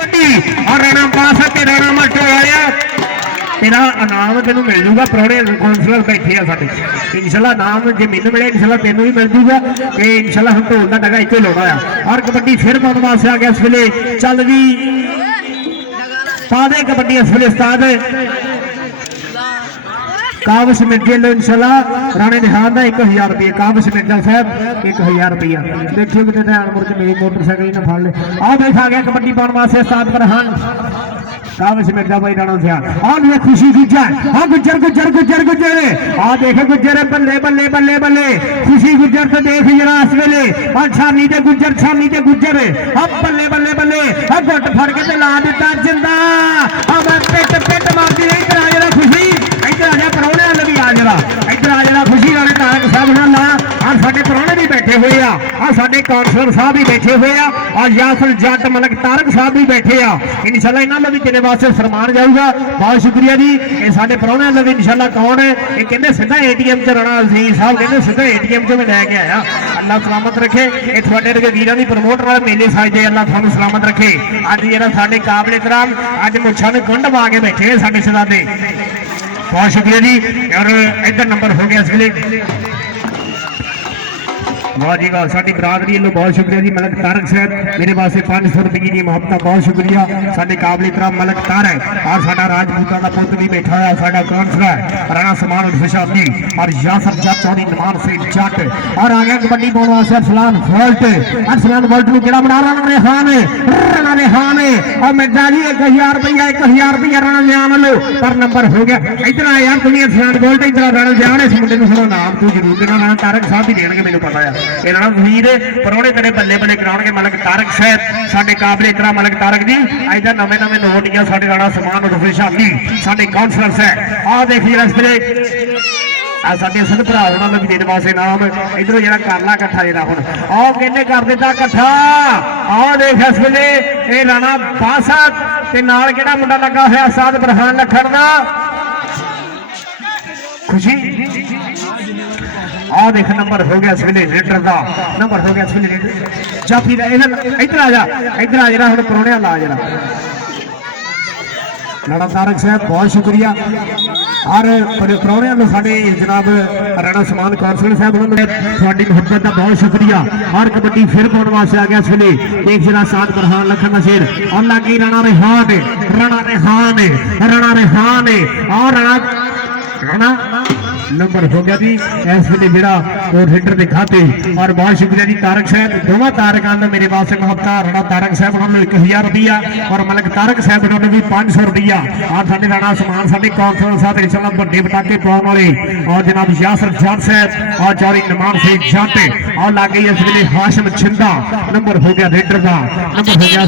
और राणा पास है राणा मास्टर आया तेरा इनाम तेन मिल जूगा प्रोने काउंसलर बैठे आ साडे इंशाल्लाह इनाम जे मैनू मिले इंशाल्लाह तेनों भी मिल जूगा ते इंशाल्लाह हम ढोल का डगा इत्थे लाउणा आ और कबड्डी फिर पाउण वास्ते आ गया इस वेले चल जी पा दे कबड्डी इस वेले उस्ताद काबश मिर्जे लो इंशाल्लाह राणे निहान का 1000 रुपये काबश मिर्जा साहब 1000 रुपया देखियो कि ध्यान मुड़ के मेरी मोटरसाइकिल ना फाड़ ले आ देख आ गया कबड्डी पाउण वास्ते उस्ताद फरहान काबश मिर्जा भाई राणा ध्यान और ये खुशी गुज्जर हाँ गुज्जर गुज्जर गुज्जर गुज्जर आ देखे गुज्जर बल्ले बल्ले बल्ले बल्ले खुशी गुज्जर तो देख जरा इस वेले और छानी ते गुज्जर अब बल्ले बल्ले बल्ले अब गुट फड़ के ला दिता जिंदा अब पिट पिट मारती इधर आ जरा खुशी इधर आ जा परौने वाले भी आ जरा इधर आ जरा खुशी राणे तारक साहब नाल ला और साडे परौने भी बैठे हुए आ साडे काउंसलर साहब भी बैठे हुए आ और यासर जट मलक तारक साहब भी बैठे आ इंशाल्लाह इन्हां दा भी तेरे वास्ते फरमान जाऊगा बहुत शुक्रिया जी ये साडे परौने वाले भी इंशाल्लाह कौन है ये कहंदे सीधा एटीएम च राणा अजीज साहब कहंदे सीधा एटीएम च मैं लैके आया अल्लाह सलामत रखे ये तुहाडे वरगे वीरां दी प्रमोट वाले मेले साजदे अल्लाह तुहानू सलामत रखे अज जिहड़ा साडे काबिल इकराम अज मुछां नूं कुंड पा के बैठे साडे सलादे बहुत शुक्रिया जी और इधर नंबर हो गया इस वेले वाह जी वाह साडी बरादरी वालों बहुत शुक्रिया जी मलक तारक साहब मेरे वास्ते 500 रुपये की मुहब्बत बहुत शुक्रिया साडे काबिल इकराम मलक तारक और साडा राजपूतां दा पुत भी बैठा है साडा काउंसलर राणा समान खुशाबी और यासर जट चौधरी नमान से जट और आ गया कबड्डी पाउण वास्ते अरसलान वोल्ट नु केड़ा बना राणा रेहान और मिर्जा जी 1000 रुपया राणा जान लो पर नंबर हो गया इधर आ यार तुम अरसलान वोल्ट इधर राणा जान इस मुंडे नु नाम तू जरूर देना राणा तारक साहब भी देणगे मैनू पता है राणा वजीर परौने तेरे बल्ले बल्ले कराउणगे मलक तारक साहब साडे काबिल इकराम मलक तारक जी अज दा नवे नवे नोट या साडे राणा समान खुशाबी साडे काउंसलर साहब आ देखिए इस वेले आ साडे सन भरा उन्हां नूं भी देण वास्ते नाम इधरों जिहड़ा कर ला इकट्ठा जिहड़ा हुण आ किहने कर दित्ता इकट्ठा आ देख इस वेले ये राणा बासा ते नाल किहड़ा मुंडा लगा होया उस्ताद फरहान लखन दा खुशी आ देख नंबर हो गया इस वेले लीडर का नंबर हो गया इस वेले जाफी दा इधर आ जरा हुण परौणे ला जरा राणा तारक साहब बहुत शुक्रिया और परौणे वालों साडे जनाब राणा समान काउंसलर साहब उन्होंने थोड़ी मुहब्बत का बहुत शुक्रिया और कबड्डी फिर पाउण वास्ते आ गया इस वेले एक जरा साथ फरहान लखन दा शेर और लागी राणा रेहान और राणा नंबर हो गया जी इस वेले जिहड़ा वो लीडर के खाते और बहुत शुक्रिया जी तारक साहब दोवां तारकां दा मेरे वास्ते मुहब्बत राणा तारक साहब उन्होंने 1000 रुपया और मलक तारक साहब उन्होंने भी 500 रुपया और साडे राणा समान साडे काउंसलर साहब इंशाल्लाह बड़े पटाके पाउण वाले और जनाब यासर जट साहब और चौधरी नमान से जट और लग गई इस वेले हाशिम छिंदा नंबर हो गया लीडर का नंबर हो गया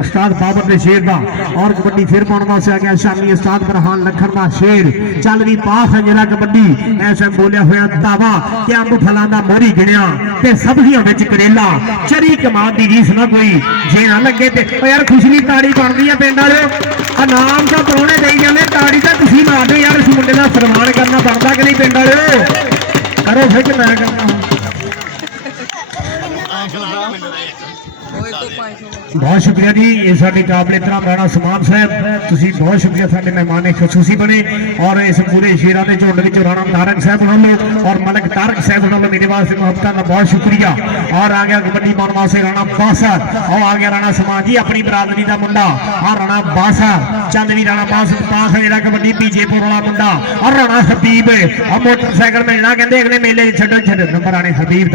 उस्ताद बाबर ने शेर दा और कबड्डी फिर पाउण वास्ते आ गया शामी उस्ताद फरहान लखन दा शेर चल भी पास है जरा कबड्डी ऐसा बोलिया होया दावा कि अंब फलां दा मोरी गिणिया ते सब्जियां विच करेला चरी कमाल दी रीस ना कोई जे ना लगे ते ओ यार खुशली ताड़ी बनदी है पिंड वाले इनाम दा परौणे देई जांदे ताड़ी तां तुसीं मार दो यार इस मुंडे दा सन्मान करना बनदा कि नहीं पिंड वाले करो फिर कि मैं करना बहुत शुक्रिया जी ये साडे काबिल इकराम राणा समान साहब तुसीं बहुत शुक्रिया साडे मेहमान खसूसी बने और इस पूरे शेरां दे झुंड विच राणा तारक साहब वालों और मलक तारक साहब वालों मेरे वास्ते मुहब्बत का बहुत शुक्रिया और आ गया कबड्डी पाउण वास्ते राणा बासा और आ गया राणा समान जी अपनी बरादरी का मुंडा और राणा बासा चंद भी राणा बास पास है कबड्डी बीजेपुर वाला मुंडा और राणा हबीब और मोटरसाइकिल मिलना कहते अगले मेले छड्डो नंबर आने हबीब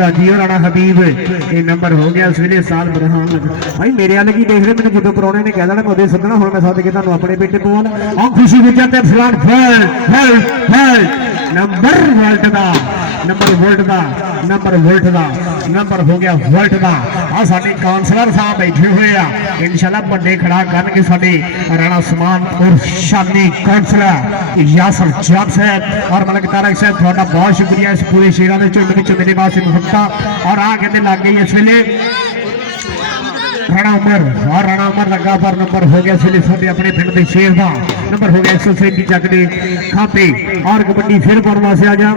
का जी राणा हबीब ये नंबर हो गया इस वेले साल बरहान भाई मेरे वाले की देख रहे मैंने जो परौने ने कह देना मैं उदे सदना हुण मैं साथ के तुहानू अपने बेटे पवाना और खुशी विच ते फलान फल नंबर हो गया वोल्ट का आ साडे काउंसलर साहब बैठे हुए आ इंशाल्लाह बड़े खड़ा करके साडे राणा समान और शानी काउंसलर यासर जट साहब और मलक तारक साहब थोड़ा बहुत शुक्रिया इस पूरे शेरां दे झुंड विच मेरे वास्ते मुहब्बत और आ कहते लग गई इस वेले राणा उमर लगा पर नंबर हो गया इसलिए साडे अपने पिंड के शेर का नंबर हो गया 137 जग के खाते और कबड्डी फिर पाउण वास्ते आ गया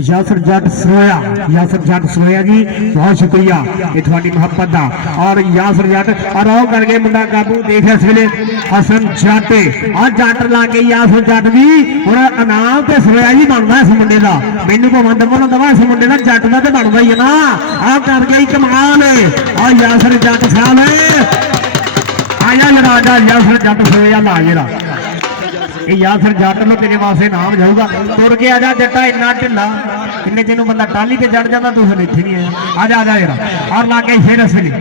यासर जट सरोया, यासर जट सरोया जी बहुत शुक्रिया ये थोड़ी मोहब्बत का। और यासर जट और आओ करके मुंडा काबू देख इस वेले हसन जट आ जट ला के यासर जट भी हुण इनाम ते सरोया जी बनदा इस मुंडे दा। मैनू भावें दवा दवा इस मुंडे दा जट दा ते बनदा ही है ना। आ कर गई कमाल आ यासर जट साहब आया जरा आजा यासर जट सरोया ला जरा यासर जट लो तेरे वास्ते नाम जाऊगा। तुर के आजा जट्टा इन्ना ढिला इन्ने तेनों बंदा टाली पे चढ़ जाता तू इत्थे नहीं आया। आजा आजा जरा और लागे फिर असली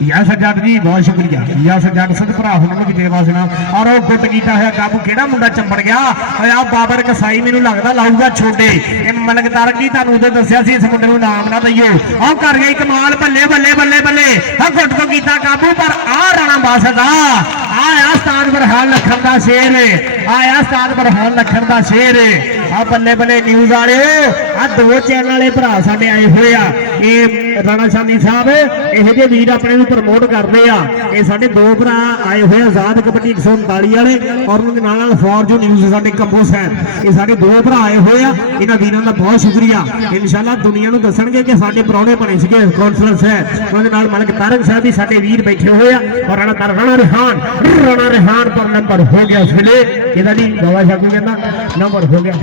यासर जट जी बहुत शुक्रिया। यासर जट सद भरा उन्होंने भी तेरे वास्ते नाम और वो गुट किया है काबू केड़ा मुंडा चंबड़ गया आ बाबर कसाई मैनू लगता लाऊगा छोटे मलक तारक जी तुहानू उदे दस्सिया सी इस मुंडे नूं नाम ना दईओ आ कर गई कमाल बल्ले बल्ले बल्ले बल्ले आ गुट तो किया काबू पर आ राणा बासदा आया उस्ताद बरहान लखन दा शेर आया उस्ताद बरहान लखन दा शेर आ बल्ले बल्ले न्यूज़ वाले आ दो चैनल वाले भरा साडे आए हुए आ ये राणा शानी साहब इहो जे वीर अपने नूं प्रमोट करते हैं। ये साडे दो भरा आए हुए आजाद कबड्डी 139 वाले और उन्होंने नाल फॉर्जू न्यूज़ साडे कंबो साहब ये साडे दो भरा आए हुए आ। इन्हां वीरां दा बहुत शुक्रिया। इंशाअल्लाह दुनिया नूं दसणगे कि साडे परौणे बने सीगे कौंसलर साहब उन्होंने नाल मलक तारक साहब भी साडे वीर बैठे हुए आ और राणा रिहान पर नंबर हो गया इस वेले इहदा जी बाबा शाकू कहंदा नंबर हो गया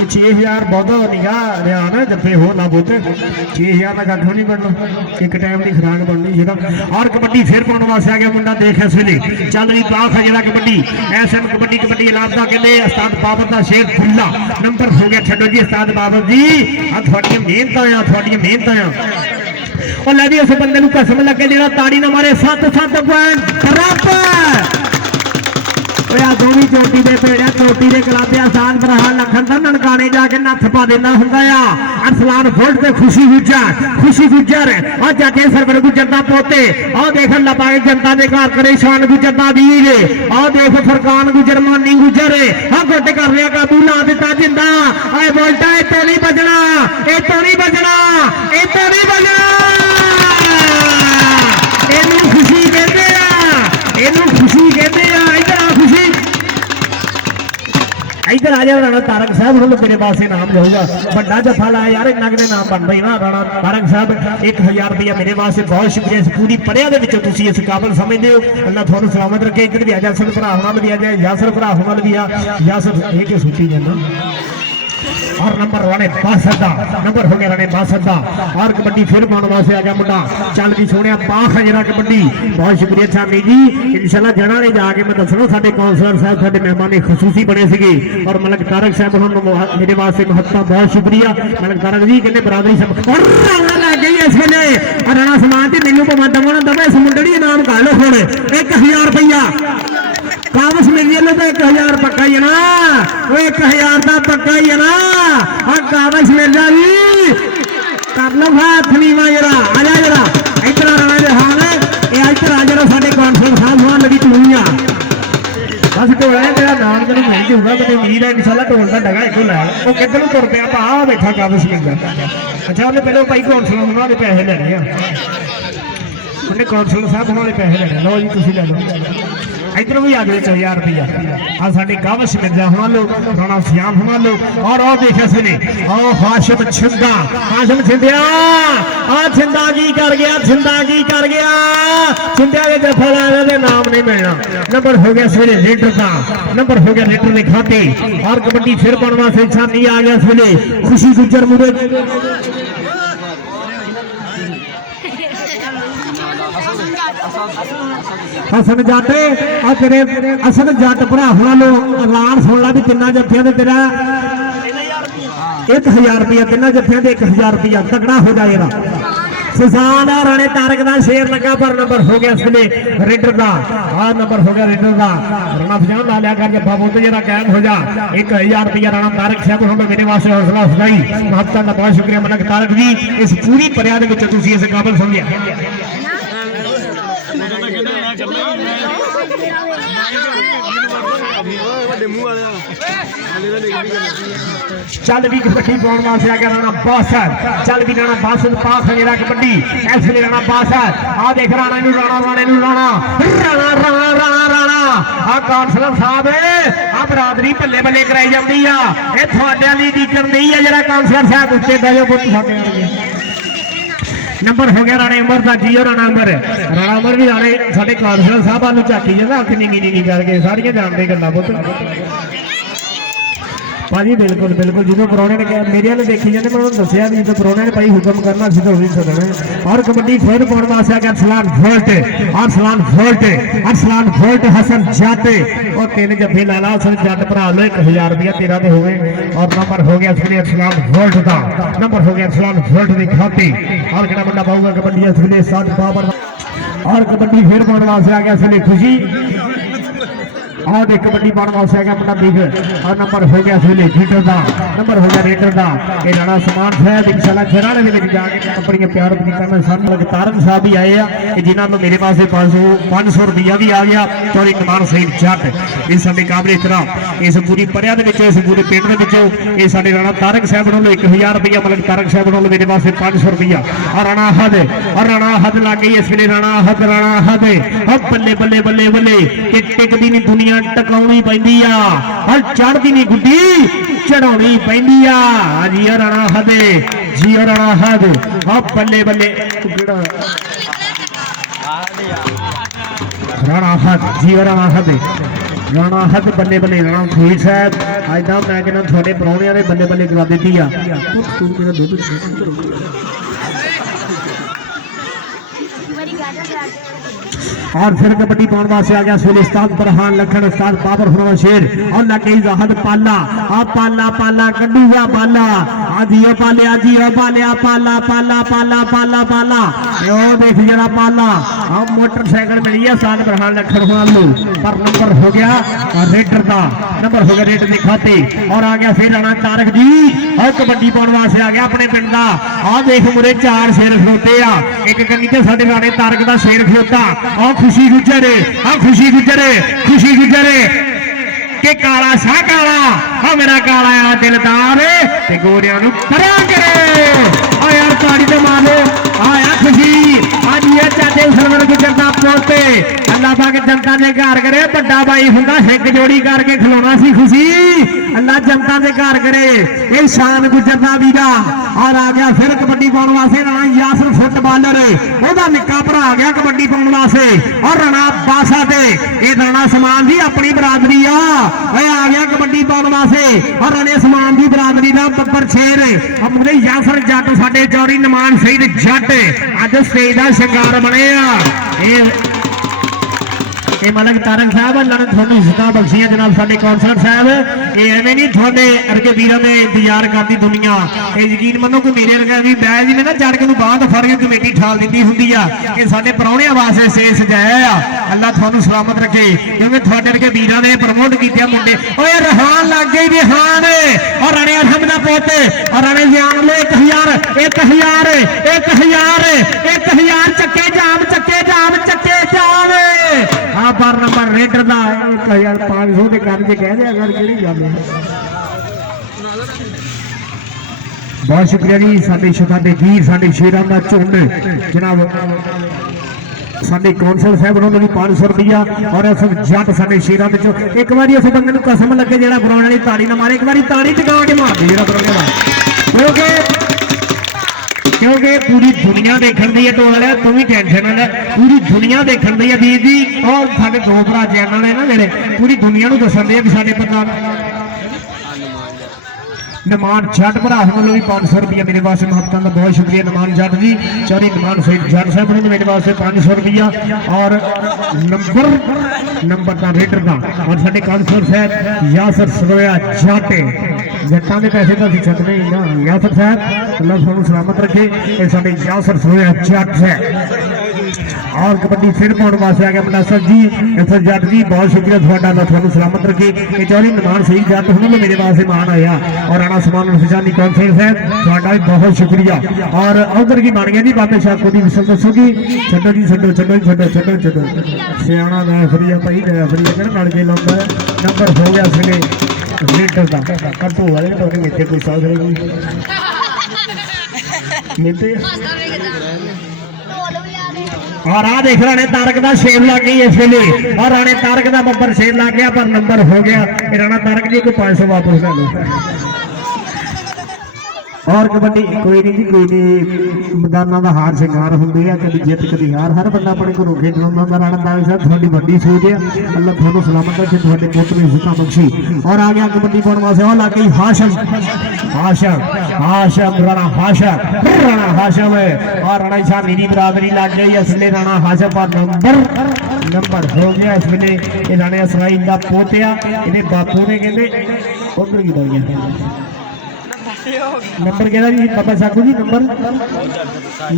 6000 बहुत निगाह रिहान जप्पे हो ना बोते 6000 का कख नहीं बनना एक टाइम की खुराक बननी जेड़ा। और कबड्डी फिर पाने वास्ते आ गया मुंडा देख इस वेले चल रही पाख है जेड़ा कबड्डी एसएम कबड्डी कबड्डी इलाका कहते उस्ताद बाबर दा शेर खुला नंबर हो गया छड्डो जी उस्ताद बाबर जी आ थोड़ी मेहनत और लै भी उस बंदे नूं कसम लगे जेड़ा ताड़ी ना मारे 7-7 पॉइंट बराबर दोवी चोटी दे पेड़े चोटी दे कलाबे आसान बरहान लखन दा ननकाने जाके नथ पा देना हुंदा आ अरसलान फुट ते खुशी गुजर आ जाके सरवर गुजर दा पोते आ देख लपा के जनता दे घर करे शान गुजर दा वीर आ देख फरकान गुजर मानी गुजर आ गोटे कर लिया काबू ला दिता जिंदा आए बोलता ए तो नहीं बजना ए तो नहीं बजना ए तो नहीं बजना एनू खुशी कहते आ एनू खुशी कहते आ इधर आ खुशी इधर आ जाए राणा तारक साहब हम तेरे पास नाम जाऊगा बड़ा जफा लाया यार इन्ना के नाम बन रही ना राणा तारक साहब 1000 रुपया मेरे वास्ते बहुत शुक्रिया इस पूरी पढ़िया इस काबल समझते हो अल्लाह थोड़ा सलामत रखे। इधर भी आ यासर भरा होना भी आ जाए यासर भरा होना भी आ यासर एक सुटी जाना और नंबर राणे बासदा नंबर हो गया राणे बासदा और कबड्डी फिर पाने वास्ते आ गया मुंडा चल भी सोने पाख है जरा कबड्डी बहुत शुक्रिया शामी जी इंशाल्लाह जड़ा ने जाके मैं दसना साडे काउंसलर साहब साडे मेहमान खसूसी बने सीगे और मलक तारक साहब मेरे वास्ते महत्ता बहुत शुक्रिया मलक तारक जी कहते बरादरी सब और राणा लग गई इस वेले राणा समान ते मैनू भावें दवा दवा इस मुंडे दा नाम कर लो हुण 1000 रुपया काबस मिल जाए तो 1000 पक्का ही है ना 1000 का पक्का ही है ना और काबस मिल जाए कर लो हाथ नीवा जरा आजा जरा इधर राणा दे हाल ये इधर आ जरा साडे कौंसलर साहब होने लगी टूनिया बस ढोला है तेरा नाम तेन मिल जाऊगा मैं उम्मीद है इंशाल्लाह ढोल का डगा एक लै वो किधर तुर पाया भा बैठा काबस मिल जाए। अच्छा उन्हें पहले भाई कौंसलर उन्होंने पैसे लेने उन्हें कौंसलर साहब उन्होंने पैसे लेने लो जी तुम ले लो इधर भी आ गए 1000 रुपया आ साडे काबश मिर्जा हम लो राणा श्याम हम लो और देखे सुने ओ हाशिम छिंदा छिंदिया आ छिंदा की कर गया छिंदिया के जफा लाया दे नाम नहीं मिलना नंबर हो गया सवेरे लीडर का नंबर हो गया लीडर ने खाते और कबड्डी फिर बनवा से इच्छा नहीं आ गया सवेरे खुशी गुजर मुझे हसन जट और तेरे असन जट भरा होना लो ऐलान सुन ला भी तिना जफिया ते तेरा 1000 रुपया तिना जफिया ते 1000 रुपया तगड़ा हो जाएगा। सुसान और राणे तारक का शेर लगा पर नंबर हो गया इसलिए रेडर का हाँ नंबर हो गया रेडर का राणा फजान ला लिया कर जब बहुत जरा कैम हो जा 1000 रुपया राणा तारक साहब हम मेरे वास्ते हौसला अफजाई महत्ता का बहुत शुक्रिया मलक तारक जी इस पूरी परिया इस काबल समझिया। चल भी कबड्डी पाने वास्ते आ गया राणा बासर। चल भी राणा बासर पास है जेड़ा कबड्डी इस वे राणा बासर आ देख राणा नू राणा राणा राणा राणा राणा आ काउंसलर साहब आ बरादरी बल्ले बल्ले कराई जाती आ ये थोड़े लिए डीकन नहीं है जरा काउंसलर साहब उत्ते बहो पुत साडे नंबर हो गया राणे अमर का जी राणा अमर भी राणे साडे काउंसलर साहब वालू झाकी जाता अख नींगी करके सारियां जानते गल्लां पुत भाजी बिल्कुल बिल्कुल जो परौने ने कहा मेरे वाले देखी जाते मैं उन्होंने दसिया नहीं तो परौने ने भाई हुक्म करना अभी तो भी सदना और कबड्डी फिर पाने वास्ते आ गया अरसलान वोल्ट हसन जट और तीन जफे ला ला उस जट भरा लो 1000 रुपया तेरा तो हो गए और नंबर हो गया इसलिए अरसलान वोल्ट का नंबर हो गया अरसलान वोल्ट की खाती और कितना बंदा पाऊंगा कबड्डी इसलिए 7 बाबर और कबड्डी फिर पाने वास्ते आ गया इसलिए खुशी और एक कबड्डी पाने वास्ते आ गया अपना बिग और नंबर हो गया इसलिए हीटर का नंबर हो गया रेटर का ये राणा समान साहब इंशाल्लाह घराने ਦੇ ਵਿੱਚ ਜਾ ਕੇ अपनी प्यार अपनी करना सामने तारन साहब भी आए हैं जिन्होंने तो मेरे पास 500 रुपया भी आ गया चौरी कमान सहीद जट इस साडे काबले तरह इस पूरी परिया दे विच इस पूरे पिंड दे विच ये साडे राणा तारक साहब वालों 1000 रुपया मतलब तारक साहब वालों मेरे पास 500 रुपया और राणा हद लग गई इस वे राणा हद अब बल्ले बल्ले बल्ले बल्ले कि टिकदी नहीं दुनिया टकाउनी पैंदी आ और चढ़दी नहीं गुड्डी चढ़ाउनी पैंदी आ जी राणा हद जी राणा हद अब बल्ले बल्ले राणा हद जी राणा हद बल्ले बल्ले राणा फरीद साहब अज तक मैं कहना थोड़े परौणियां ने बल्ले बल्ले करा दी आ और फिर कबड्डी पाने वास्ते आ गया सुल उस्ताद फरहान लखन उस्ताद बाबर फरमान शेर और लगे जहद पाला आ पाला पाला कड्डूया पाला आजियो पाले आजियो पाले पाला पाला पाला पाला पाला यो देख जरा पाला हम मोटरसाइकिल मिली है उस्ताद फरहान लखन वालू पर नंबर हो गया रेडर का नंबर हो गया रेडर की खाते और आ गया फिर राणा तारक जी और कबड्डी पाने वास्ते आ गया अपने पिंड का आ देख मुरे 4 शेर खलोते आ एक कन्नी ते साडे राणे तारक का शेर खलोता और खुशी गुजरे के काला सा काला हाँ मेरा काला आ दिलदार ते गोरियां नू परा करे ओ यार ताड़ी ते मारो आया खुशी आज ये चाहते सरवर गुजर दा पोते अल्लाह पाक जनता दे घर करे बड़ा भाई हुंदा हिक जोड़ी करके खिलाना सी खुशी अल्लाह जनता दे घर करे ये शान गुजर दा वीरा और आ गया फिर कबड्डी पाने वास्ते राणा यासर फुटबॉलर ओदा निक्का भरा आ गया कबड्डी पाने वास्ते और राणा बासा ते ये राणा समान दी अपनी बरादरी आ गया कबड्डी पाने वास्ते और राणे समान दी बरादरी दा बब्बर शेर अपने यासर जट साडे चौरी नमान सईद जट अज स्टेज का शिंगार बने मलक तारक साहब अल्लाह ने थोड़ी इज्जत बख्शियां जनाब साडे कौंसलर साहब ये एवें नहीं थोड़े अरगे वीरां दे इंतजार करती दुनिया ये यकीन मनो कि मेरे वर्गा भी बैज जी ने ना चढ़ के बांध फड़ के कमेटी ठाल दी हुंदी आ कि साडे परौणियां वास्ते स्टेज सजाया आ अल्लाह थानू सलामत रखे क्योंकि थोड़े अरगे वीरां ने प्रमोट कीते मुंडे ओए रहान लग गई रिहान और राणे अहमद दा पोते और राणे जान ले 1000 चक्के जाम पर नंबर रेडर का 1500 के काम से कह दिया अगर कि गल बहुत शुक्रिया जी साडे वीर साडे शेरां दा झुंड जनाब साडे कौंसल साहब उन्होंने भी 500 रुपया और इस जट साडे शेरां दे एक बार इस बंदे नूं कसम लगे जेड़ा बुराने वाली ताड़ी ना मारे एक बार ताड़ी टका के मार दे जेड़ा बुराने वाला क्योंकि पूरी दुनिया देखण दी है टोल वाला तू भी टेंशन ना ले पूरी दुनिया देखण दी है वीर जी और साडे 2 भरा चैनल है ना जेड़े पूरी दुनिया नूं दसन दे भी साडे प्रधान नमान जट भरा वालों भी 500 रुपया मेरे वास्ते महत्ता का बहुत शुक्रिया नमान जट जी चौरी नमान सईद जट साहब ने मेरे वास्ते 500 रुपया और नंबर का रेडर का और साडे काउंसलर साहब यासर सरोया जट जट्टां दे पैसे तो छकने ही ना यासर साहब अल्लाह थानू सलामत रखे ये साडे यासर सरोया जट है और कबड्डी फिर पाने वास्ते आ गया मुनासर जी एसर जट जी बहुत शुक्रिया थोड़ा थानू सलामत रखे ये चौरी नमान सईद जट हुण मेरे वास्ते मान आया और राणा राणा समान हुसैनी कॉन्फ्रेंस है थोड़ा भी बहुत शुक्रिया। और उधर की बन गया जी बाबे शाह को विशल दसूगी छो जी छो छो छो छो छो सियाणा रेफरी है भाई रेफरी है नड़ के लाता है नंबर हो गया इसलिए लीटर का कटू वाले तो मेथे कोई साल मेथे और आ देख राणे तारक का शेर लग गई इस वेले और राणे तारक का बब्बर शेर लग गया पर नंबर हो गया राणा तारक जी को 500 वापस कर लो। और कबड्डी कोई नहीं जी कोई नहीं मैदाना का हार शिंगार होंगे कभी जित कभी हार हर बंदा अपने घरों खेडना होंगे। राणा तारक साहब थोड़ी वड्डी सोच है अल्लाह थानू सलामत रखे थोड़े पुत ने इज्जत बख्शी। और आ गया कबड्डी पाने वास्ते और लग गई हाशम हाशम हाशम राणा हाशम और राणा शाह मेरी बराबरी लग गई इसलिए राणा हाशम पर नंबर हो गया इस वेले ये राणे इसराइल का पोतिया इन्हें बापू ने कहते उधर की दल गया नंबर कहना जी बाबा साकू जी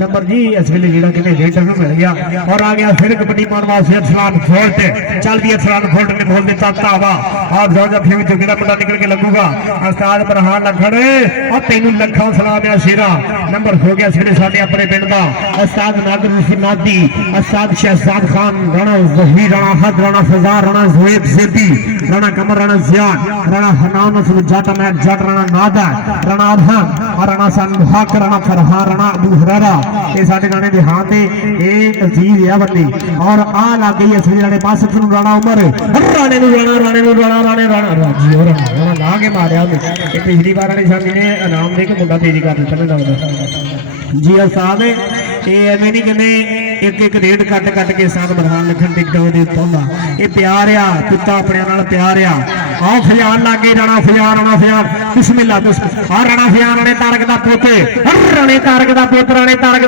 नंबर जी इस वेले जेड़ा किने रेटर में मिल गया। और आ गया फिर कबड्डी पाने वास्ते अरसलान फोल्ट चल दिया अरसलान फोल्ट ने बोल दिता तावा और जो जब फिर जोगिरा मुंडा निकल के लगूगा उस्ताद बरहान लखड़े और तेनू लखा सलाम है शेरा नंबर हो गया सिरे साडे अपने पिंड दा उस्ताद नादर रशीद नादी उस्ताद शहजाद खान राणा जहीर राणा हद राणा फजार राणा ज़ुएब ज़ेदी राणा कमर राणा ज़ियाद राणा हनान नस्ल जाट मैं जाट राणा नादा राणा अदहन और राणा सन हक राणा फरहान राणा अबू हुरैरा ये साडे राणे दे हां ते ए अजीज या बंदी। और आ लग गई असली राणे पास राणा उमर राणे राणा जी और राणा ला के मारया ये पिछली बार राणे साहब ने इनाम दे के मुंडा तेजी कर दिता लगदा जी उस्ताद ये एवें नहीं कहने एक एक रेट कट के साथ बरहान लिखन टिकटों के उत्तों ये प्यार आ कुत्ता अपने नाल प्यार आ फजान लग गई राणा फजान बिस्मिल्लाह और राणा फजान राणे तारक दा पुत राणे तारक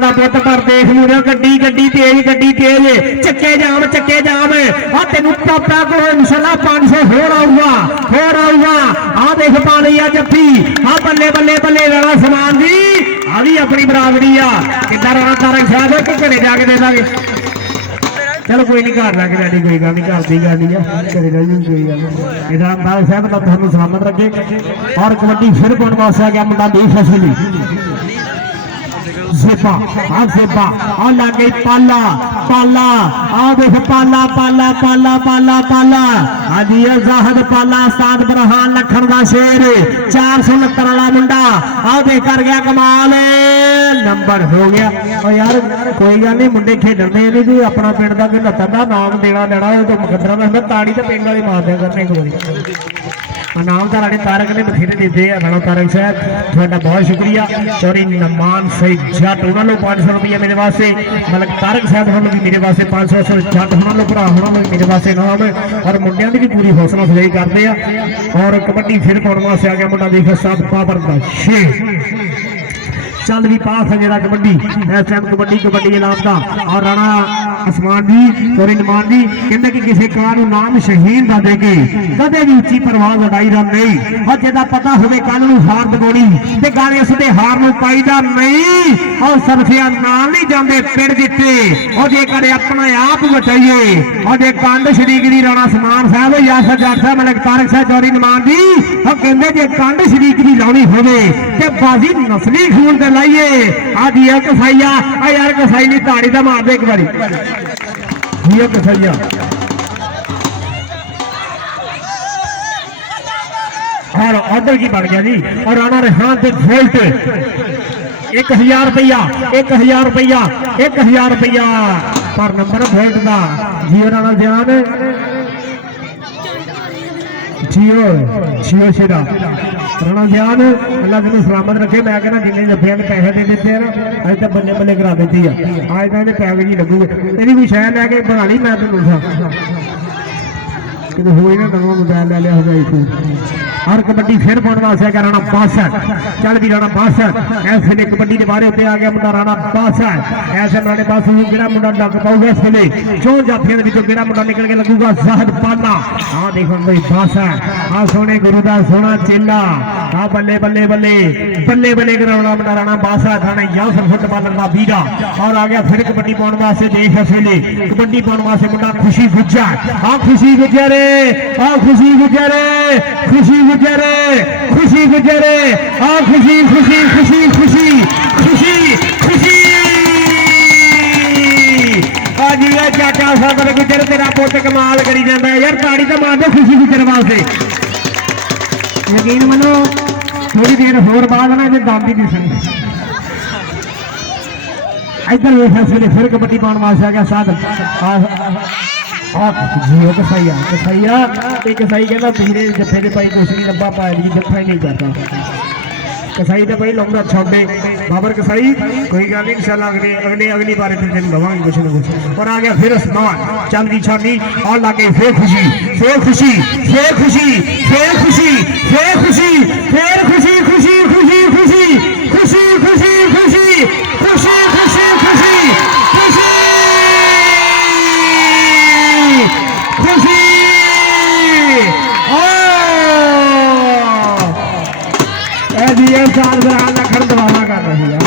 दा पुत पर देख मुड़िया गड्डी तेज चक्के जाम आ तेनू पापा को इंशाल्लाह 500 होर आऊगा आ देख पानी आ जफ्फी आ बल्ले राणा समान जी आ भी अपनी बराबरी आ कितना राणा तारक साहब को घरे जाके दे दांगे चलो कोई नहीं घर लगे डैडी कोई गल नहीं घर की गल नहीं है घरे रही कोई गल नहीं राणा तारक साहब का थानू सलामत रखे। और कबड्डी फिर पाने वास्ते आ गया मुंडा देश असली ज़ेबा आ लग गई पाला आ देख पाला हाजी जाहद पाला साद बरहान लखन का शेर 469 वाला मुंडा आ देख कर गया कमाल नंबर हो गया। और यार कोई गल नहीं मुंडे खेडने नहीं तू अपना पिंड का लत्तर का नाम देना लेना तो मुकदरा में ताड़ी तो पिंड वाली मार दिया करने एक बार इनाम तो राणे तारक ने बथेरे देते हैं राणा तारक साहब थोड़ा बहुत शुक्रिया। चौरी नमान सही जट उन्होंने 500 रुपया मेरे वास्ते मलक तारक साहब होने भी मेरे वास्ते 500 जट होना भरा होना मेरे वास्ते नाम और मुंडिया की भी पूरी हौसला अफजाई करते हैं। और कबड्डी फिर पाने वास्ते आ गया मुंडा देख साथ पावर का शेर चल भी पास है जरा कबड्डी इस टाइम कबड्डी इनाम का। और राणा आसमान जी और इनमान जी कहते कि किसी कार नाम शहीद का दे के कदे भी उच्ची परवाज उड़ाई दा नहीं और जेदा पता होवे कल नूं हार दगोनी ते गाने उसदे हार नूं पाईदा नहीं और सरफिया नाल नहीं जांदे पिंड जिते और जेकर अपना आप बचाइए और जे कंड शरीकरी राणा समान साहब यासर जट साहब मलिक तारक साहब चौरी इनमान जी और कहंदे जे कंड शरीकरी लाउणी होवे ते बाजी नस्ली खून ते लाइए आज ये कसाईया आ यार कसाई नहीं ताड़ी दा मार दे एक बारी ये कसाईया और ऑर्डर की बढ़ गया जी। और राणा रेहान ते वोल्ट 1000 रुपया पर नंबर वोल्ट का जियो राणा ध्यान जियो शेरा राणा ध्यान अल्लाह तेन सलामत रखे। मैं कहना जिन्हें जफिया ने पैसे दे देते हैं ना अज तो बल्ले करा देती है अज तो पैसे नहीं लगूगे तेरी भी शहर लैके बना ली मैं तेन कि हो ना नवा मोबाइल ले लिया हो। और कबड्डी फिर पाने वास्ते आ राणा 62 चल भी राणा 62 ऐसे ने कबड्डी के बारे उत्ते आ गया मुंडा राणा 62 ऐसे राणे 62 किहड़ा मुंडा डक पाऊगा इस वेले चो जाफियां दे विचों किहड़ा मुंडा निकल के लगूगा ज़ाहद पाला आ देखो भाई 62 आ सोने गुरु दा सोना चेला आ बल्ले कराउणा मुंडा राणा 62 थाने यासर फुटबॉलर दा वीरा। और आ गया फिर कबड्डी पाने वास्ते देख इस वेले कबड्डी पाने वास्ते मुंडा खुशी गुज्जर आ खुशी गुज्जर गुजरे खुशी गुजरे आ खुशी खुशी खुशी खुशी खुशी खुशी आज ये चाचा सागर गुजर तेरा पुत कमाल करी जाता है यार ताड़ी तो मार दो खुशी गुजर वास्ते यकीन मनो थोड़ी देर होर बाद ना ये दांती नहीं सुनी इधर ये फैसले फिर कबड्डी पाने वास्ते आ गया साधन जियो कसाईया कसाईया एक कसाई कहना धीरे जफे के भाई कुछ नहीं लंबा पाया जी जफा ही नहीं करता कसाई तो भाई लौंगा छोड़े बाबर कसाई कोई गल नहीं इंशाल्लाह अगली बार तेन लवांगे कुछ ना कुछ और आ गया फिर आसमान चांदी छानी और लागे फिर खुशी फिर खुशी फिर खुशी फिर खुशी फिर खुशी फिर खुशी खुशी खुशी खुशी खुशी खुशी खुशी खुशी खुशी खुशी खुशी ये साल दौरान लखन दवाना कर रही है